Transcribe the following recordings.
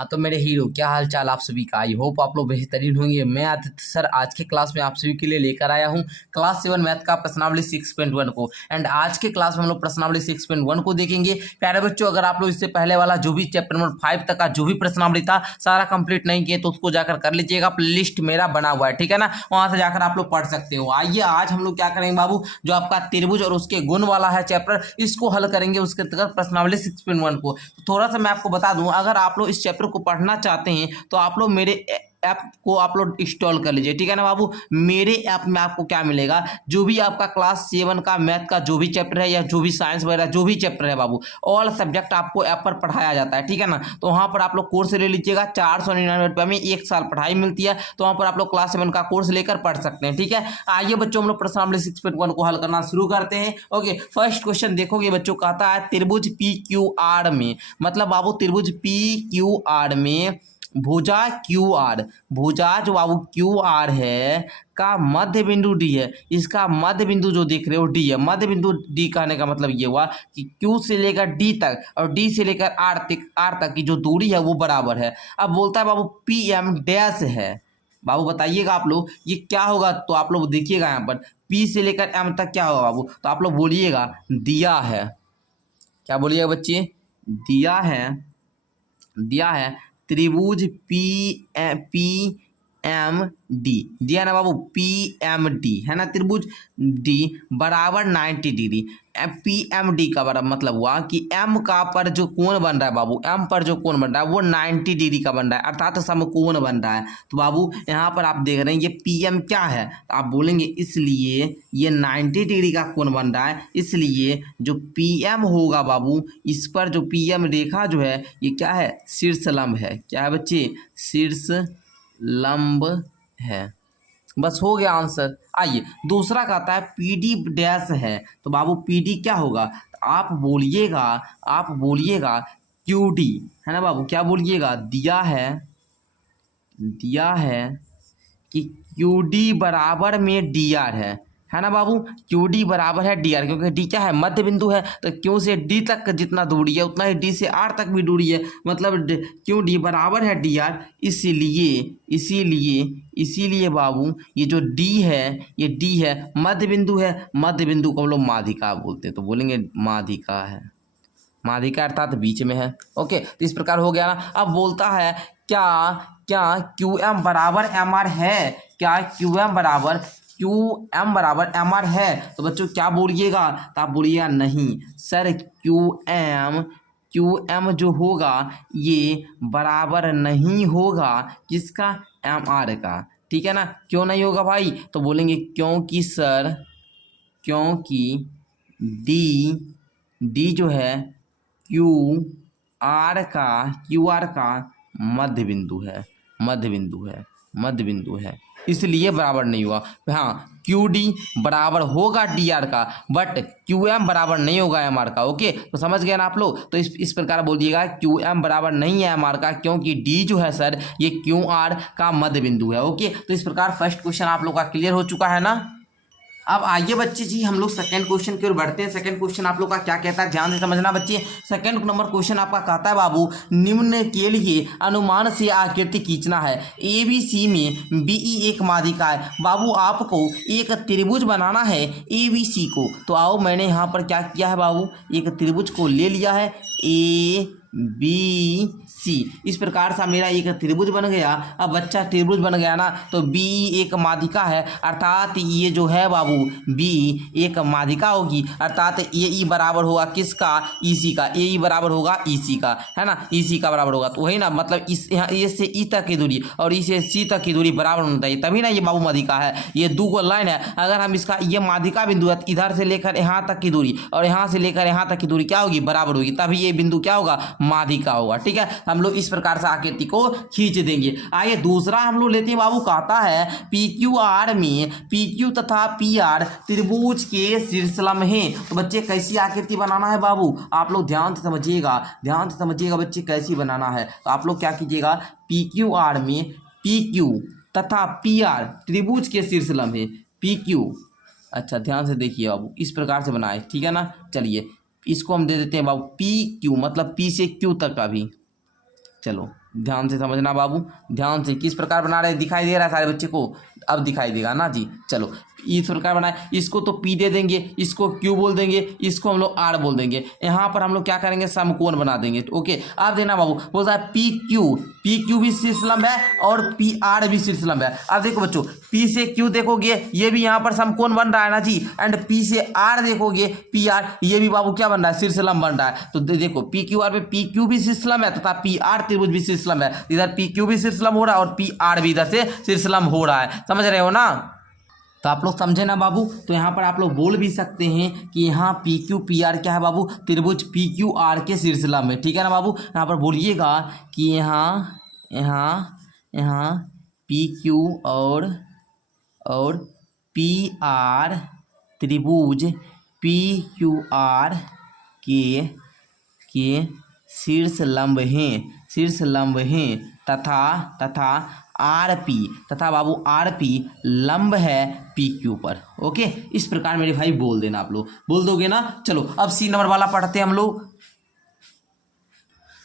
हाँ तो मेरे हीरो, क्या हाल चाल आप सभी का। आई होप आप लोग बेहतरीन होंगे। मैं आदित्य सर आज के क्लास में आप सभी के लिए लेकर आया हूँ क्लास 7 मैथ का प्रश्नावली 6.1 को। एंड आज के क्लास में हम लोग प्रश्नावली 6.1 को देखेंगे। प्यारे बच्चों, अगर आप लोग इससे पहले वाला जो भी चैप्टर नंबर 5 तक का जो भी प्रश्नावली था सारा कंप्लीट नहीं किए तो उसको जाकर कर लीजिएगा। प्लेलिस्ट मेरा बना हुआ है, ठीक है ना, वहां से जाकर आप लोग पढ़ सकते हो। आइए आज हम लोग क्या करेंगे बाबू, जो आपका त्रिभुज और उसके गुण वाला है चैप्टर, इसको हल करेंगे उसके तहत प्रश्नावली 6.1 को। थोड़ा सा मैं आपको बता दूं, अगर आप लोग इस चैप्टर को पढ़ना चाहते हैं तो आप लोग मेरे ऐप को आप लोग इंस्टॉल कर लीजिए, ठीक है ना बाबू। मेरे ऐप में आपको क्या मिलेगा, जो भी आपका क्लास 7 का मैथ का जो भी चैप्टर है या जो भी साइंस वगैरह जो भी चैप्टर है बाबू, ऑल सब्जेक्ट आपको ऐप पर पढ़ाया जाता है, ठीक है ना। तो वहां पर आप लोग कोर्स ले लीजिएगा, 499 रुपये में 1 साल पढ़ाई मिलती है। तो वहां पर आप लोग क्लास 7 का कोर्स लेकर पढ़ सकते हैं, ठीक है। आइए बच्चों, हम लोग प्रश्नावली 6.1 को हल करना शुरू करते हैं। ओके, फर्स्ट क्वेश्चन देखोगे बच्चों, कहता है त्रिभुज पी क्यू आर में, मतलब बाबू त्रिभुज पी क्यू आर में भुजा क्यू आर, भुजा जो बाबू क्यू आर है का मध्य बिंदु डी है। इसका मध्य बिंदु जो देख रहे हो डी है। मध्य बिंदु डी कहने का मतलब ये हुआ कि क्यू से लेकर डी तक और डी से लेकर आर तक की जो दूरी है वो बराबर है। अब बोलता है बाबू पी एम डैश है। बाबू बताइएगा आप लोग ये क्या होगा, तो आप लोग देखिएगा यहाँ पर पी से लेकर एम तक क्या होगा बाबू, तो आप लोग बोलिएगा दिया है। क्या बोलिएगा बच्चे, दिया है, दिया है त्रिभुज पी एम डी, दिया ना बाबू पी एम डी है ना, त्रिभुज डी बराबर 90 डिग्री। पी एम डी का बराबर मतलब हुआ कि एम का पर जो कोण बन रहा है बाबू, एम पर जो कोण बन रहा है वो 90 डिग्री का बन रहा है, अर्थात समकोण बन रहा है। तो बाबू यहाँ पर आप देख रहे हैं ये पी एम क्या है, तो आप बोलेंगे इसलिए ये 90 डिग्री का कोण बन रहा है, इसलिए जो पी एम होगा बाबू, इस पर जो पी एम रेखा जो है ये क्या है, शीर्ष लंब है। क्या है बच्चे, शीर्ष लंब है। बस हो गया आंसर। आइए दूसरा कहता है पीडी डैश है, तो बाबू पीडी क्या होगा, तो आप बोलिएगा क्यूडी है ना बाबू। क्या बोलिएगा, दिया है कि क्यूडी बराबर में डी आर है ना बाबू। क्यूडी बराबर है डी आर, क्योंकि डी क्या है, मध्य बिंदु है, तो क्यू से डी तक जितना दूरी है उतना ही डी से आर तक भी दूरी है, मतलब क्यू डी बराबर है डी आर। इसीलिए बाबू ये जो डी है, ये डी है, मध्य बिंदु है, मध्य बिंदु को हम लोग माध्यिका बोलते हैं, तो बोलेंगे माध्यिका है, माध्यिका अर्थात बीच में है। ओके, तो इस प्रकार हो गया ना। अब बोलता है क्या क्यू एम बराबर एम आर है, क्या क्यू एम बराबर एम आर है, तो बच्चों क्या बोलिएगा, तो आप बोलिएगा नहीं सर, क्यू एम जो होगा ये बराबर नहीं होगा किसका, एम आर का, ठीक है ना। क्यों नहीं होगा भाई, तो बोलेंगे क्योंकि सर, क्योंकि डी जो है क्यू आर का मध्य बिंदु है, इसलिए बराबर नहीं हुआ। हाँ, क्यू डी बराबर होगा डी आर का, बट क्यू एम बराबर नहीं होगा एम आर का। ओके, तो समझ गए ना आप लोग। तो इस प्रकार बोल दिएगा क्यू एम बराबर नहीं है एम आर का, क्योंकि डी जो है सर ये क्यू आर का मध्य बिंदु है। ओके, तो इस प्रकार फर्स्ट क्वेश्चन आप लोग का क्लियर हो चुका है ना। अब आइए बच्चे जी हम लोग सेकंड क्वेश्चन की ओर बढ़ते हैं। सेकंड क्वेश्चन आप लोग का क्या कहता है, ध्यान से समझना बच्चे। सेकंड नंबर क्वेश्चन आपका कहता है बाबू, निम्न के लिए अनुमान से आकृति खींचना है। ए बी सी में बीई एक माध्यिका है। बाबू आपको एक त्रिभुज बनाना है ए बी सी को, तो आओ मैंने यहाँ पर क्या किया है बाबू, एक त्रिभुज को ले लिया है ए बी सी। इस प्रकार से मेरा एक त्रिभुज बन गया। अब बच्चा त्रिभुज बन गया ना, तो बी एक माध्यिका है, अर्थात ये जो है बाबू बी एक माध्यिका होगी, अर्थात ए ई बराबर होगा किसका, ई सी का, ए ई बराबर होगा ई सी का, है ना, ई सी का बराबर होगा। तो वही ना, मतलब इस यहाँ ए से ई तक की दूरी और ई से सी तक की दूरी बराबर होना चाहिए, तभी ना ये बाबू माध्यिका है। ये दो को लाइन है, अगर हम इसका ये माध्यिका बिंदु है, इधर से लेकर यहाँ तक की दूरी और यहाँ से लेकर यहाँ तक की दूरी क्या होगी, बराबर होगी, तभी ये बिंदु क्या होगा, माध्यिका होगा। ठीक है, हम लोग इस प्रकार से आकृति को खींच देंगे। आइए दूसरा हम लोग लेते हैं बाबू, कहता है पी क्यू आर में पी क्यू तथा पी आर त्रिभुज के शीर्षलंब हैं। तो बच्चे कैसी आकृति बनाना है बाबू, आप लोग ध्यान से समझिएगा बच्चे कैसी बनाना है। तो आप लोग क्या कीजिएगा, पी क्यू आर में पी क्यू तथा पी आर त्रिभुज के शीर्षलंब है, पी क्यू। अच्छा ध्यान से देखिए बाबू, इस प्रकार से बनाए, ठीक है ना। चलिए इसको हम दे देते हैं बाबू पी क्यू, मतलब पी से क्यू तक का भी, चलो ध्यान से समझना बाबू, ध्यान से। किस प्रकार बना रहे हैं, दिखाई दे रहा है सारे बच्चे को? अब दिखाई देगा ना जी। चलो इस प्रकार बनाए, इसको तो P दे देंगे, इसको Q बोल देंगे, इसको हम लोग R बोल देंगे। यहाँ पर हम लोग क्या करेंगे, समकोण बना देंगे। ओके, आप देना बाबू, बोलता है PQ भी शीर्षलंब है और PR भी शीर्षलंब है। अब देखो बच्चों, P से Q देखोगे ये भी यहाँ पर समकोण बन रहा है ना जी, एंड P से R देखोगे PR, ये भी बाबू क्या बन रहा है, शीर्षलंब बन रहा है। तो देखो PQR में PQ भी शीर्षलंब है तथा PR त्रिभुज भी शीर्षलंब है। इधर PQ भी शीर्षलंब हो रहा है और PR भी इधर से शीर्षलंब हो रहा है। समझ रहे हो ना? तो आप लोग समझे ना बाबू? तो यहाँ पर आप लोग बोल भी सकते हैं कि यहाँ PQPR क्या है बाबू, त्रिभुज PQR के शीर्षलंब में। ठीक है ना बाबू? यहाँ पर बोलिएगा कि यहाँ PQ और PR त्रिभुज PQR के शीर्षलंब हैं तथा RP तथा बाबू RP लंब है PQ पर। ओके, इस प्रकार मेरे भाई बोल देना, आप लोग बोल दोगे ना? चलो अब C नंबर वाला पढ़ते हैं हम लोग।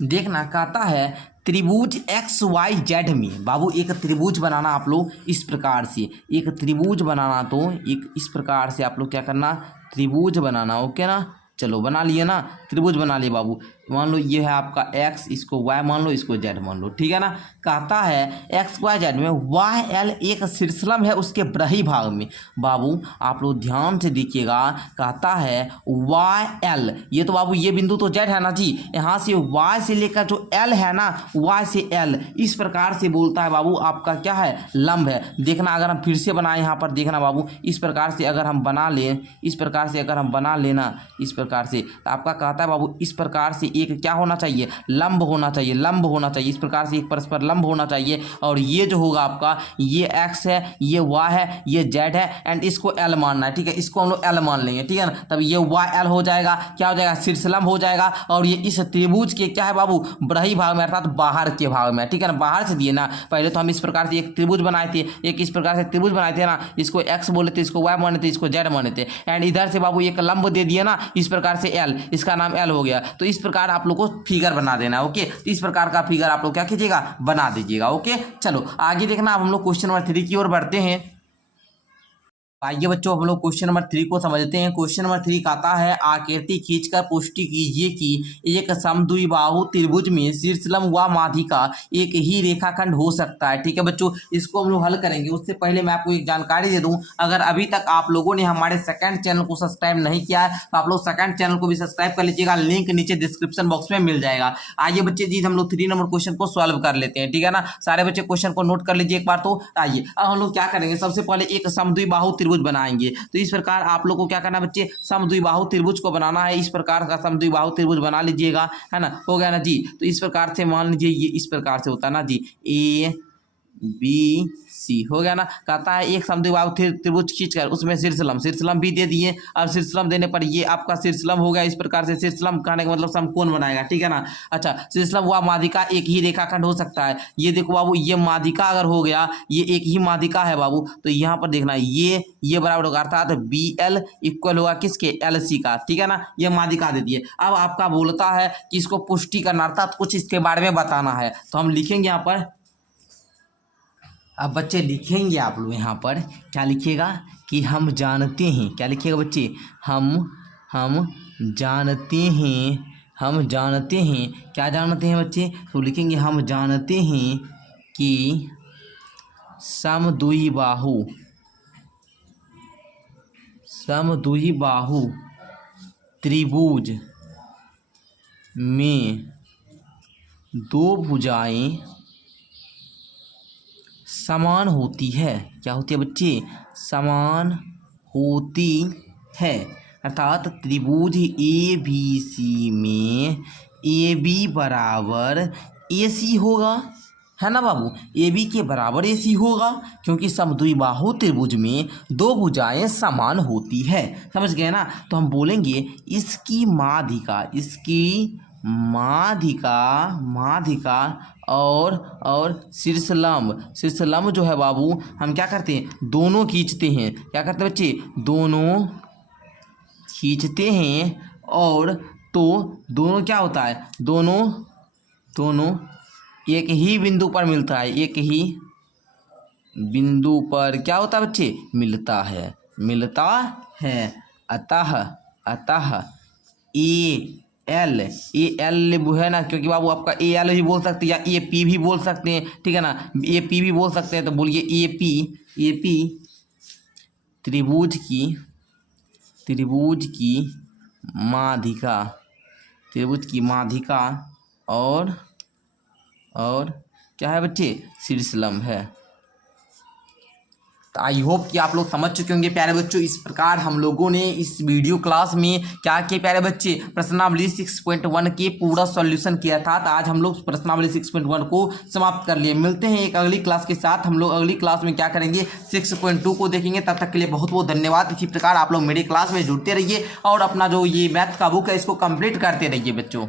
देखना, कहता है त्रिभुज XYZ में बाबू एक त्रिभुज बनाना। आप लोग इस प्रकार से एक त्रिभुज बनाना, तो एक इस प्रकार से आप लोग क्या करना, त्रिभुज बनाना। ओके ना? चलो बना लिए ना, त्रिभुज बना लिए बाबू। मान लो ये है आपका x, इसको y मान लो, इसको z मान लो। ठीक है ना? कहता है XYZ में YL एक शीर्षलंब है उसके बृहद भाग में। बाबू आप लोग ध्यान से देखिएगा, कहता है YL, ये तो बाबू ये बिंदु तो z है ना जी, यहाँ से y से लेकर जो l है ना, y से l, इस प्रकार से बोलता है बाबू आपका क्या है, लंब है। देखना अगर हम फिर से बनाए, यहाँ पर देखना बाबू, इस प्रकार से अगर हम बना लें, इस प्रकार से अगर हम बना लेना, इस प्रकार से, तो आपका कहता है बाबू इस प्रकार से एक क्या होना चाहिए, लंब होना चाहिए, लंब होना चाहिए। इस प्रकार से एक परस्पर लंब होना चाहिए। और ये जो होगा आपका, ये x है, ये y है, ये z है, एंड इसको l मानना है। ठीक है, इसको हम लोग l मान लेंगे। ठीक है ना? तब ये YL हो जाएगा, क्या हो जाएगा, शीर्षलंब हो जाएगा। और ये इस त्रिभुज के क्या है बाबू, बृहद भाग में, अर्थात बाहर के भाग में। ठीक है ना? बाहर से दिए ना, पहले तो हम इस प्रकार से एक त्रिभुज बनाए थे, एक इस प्रकार से त्रिभुज बनाए थे ना, इसको x बोले थे, इसको y माने थे, इसको z माने थे, एंड इधर से बाबू एक लंब दे दिया ना, इस प्रकार से l, इसका नाम l हो गया। तो इस प्रकार आप लोग को फिगर बना देना। ओके, तो इस प्रकार का फिगर आप लोग क्या कीजिएगा, बना दीजिएगा। ओके, चलो आगे देखना, अब हम लोग क्वेश्चन नंबर 3 की ओर बढ़ते हैं। आइए बच्चों, हम लोग क्वेश्चन नंबर 3 को समझते हैं। क्वेश्चन नंबर 3 कहता है आकृति खींचकर पुष्टि कीजिए कि एक समद्विबाहु त्रिभुज में शीर्षलंब व माध्यिका एक ही रेखाखंड हो सकता है। ठीक है बच्चों, इसको हम लोग हल करेंगे। उससे पहले मैं आपको एक जानकारी दे दूं, अगर अभी तक आप लोगों ने हमारे सेकंड चैनल को सब्सक्राइब नहीं किया है तो आप लोग सेकंड चैनल को भी सब्सक्राइब कर लीजिएगा, लिंक नीचे डिस्क्रिप्शन बॉक्स में मिल जाएगा। आइए बच्चे जी, हम लोग 3 नंबर क्वेश्चन को सॉल्व कर लेते हैं। ठीक है ना? सारे बच्चे क्वेश्चन को नोट कर लीजिए एक बार। तो आइए अब हम लोग क्या करेंगे, सबसे पहले एक समद्विबाहु त्रिभुज बनाएंगे। तो इस प्रकार आप लोग को क्या करना है बच्चे, समद्विबाहु त्रिभुज को बनाना है। इस प्रकार का समद्विबाहु त्रिभुज बना लीजिएगा, है ना? हो गया ना जी? तो इस प्रकार से मान लीजिए ये इस प्रकार से होता है ना जी, ABC हो गया ना? कहता है एक समद्विबाहु त्रिभुज खींचकर उसमें शीर्षलंब भी दे दिए। अब शीर्षलंब देने पर ये आपका शीर्षलंब हो गया। इस प्रकार से शीर्षलंब कहने का मतलब समकोण बनाएगा। ठीक है ना? अच्छा, शीर्षलंब व माध्यिका एक ही रेखाखंड हो सकता है। ये देखो बाबू, ये माध्यिका अगर हो गया, ये एक ही माध्यिका है बाबू, तो यहाँ पर देखना ये बराबर होगा, अर्थात BL इक्वल होगा किसके, LC का। ठीक है ना? ये माध्यिका दे दिए। अब आपका बोलता है कि इसको पुष्टि करना, अर्थात कुछ इसके बारे में बताना है। तो हम लिखेंगे यहाँ पर, अब बच्चे लिखेंगे आप लोग यहाँ पर, क्या लिखिएगा कि हम जानते हैं, क्या लिखिएगा बच्चे, हम जानते हैं, क्या जानते हैं बच्चे, तो लिखेंगे हम जानते हैं कि समद्विबाहु त्रिभुज में दो भुजाएं समान होती है। क्या होती है बच्चे, समान होती है। अर्थात त्रिभुज ABC में AB बराबर AC होगा, है ना बाबू? AB के बराबर AC होगा, क्योंकि समद्विबाहु त्रिभुज में दो भुजाएं समान होती है। समझ गए ना? तो हम बोलेंगे इसकी माध्यिका और शीर्षलंब जो है बाबू, हम क्या करते हैं, दोनों खींचते हैं। क्या करते हैं बच्चे, दोनों खींचते हैं। और तो दोनों क्या होता है, दोनों एक ही बिंदु पर मिलता है, एक ही बिंदु पर क्या होता है बच्चे, मिलता है, मिलता है। अतः अतः ए एल वो है ना, क्योंकि बाबू आपका ए एल भी बोल सकते हैं या ए पी भी बोल सकते हैं, ठीक है ना, ए पी भी बोल सकते हैं। तो बोलिए ए पी त्रिभुज की माध्यिका, त्रिभुज की माध्यिका और क्या है बच्चे, शीर्षलंब है। तो आई होप कि आप लोग समझ चुके होंगे प्यारे बच्चों। इस प्रकार हम लोगों ने इस वीडियो क्लास में क्या किया प्यारे बच्चे, प्रश्नावली 6.1 के पूरा सॉल्यूशन किया था। तो आज हम लोग प्रश्नावली 6.1 को समाप्त कर लिए। मिलते हैं एक अगली क्लास के साथ। हम लोग अगली क्लास में क्या करेंगे, 6.2 को देखेंगे। तब तक के लिए बहुत बहुत धन्यवाद। इसी प्रकार आप लोग मेरी क्लास में जुड़ते रहिए और अपना जो ये मैथ का बुक है इसको कंप्लीट करते रहिए बच्चों।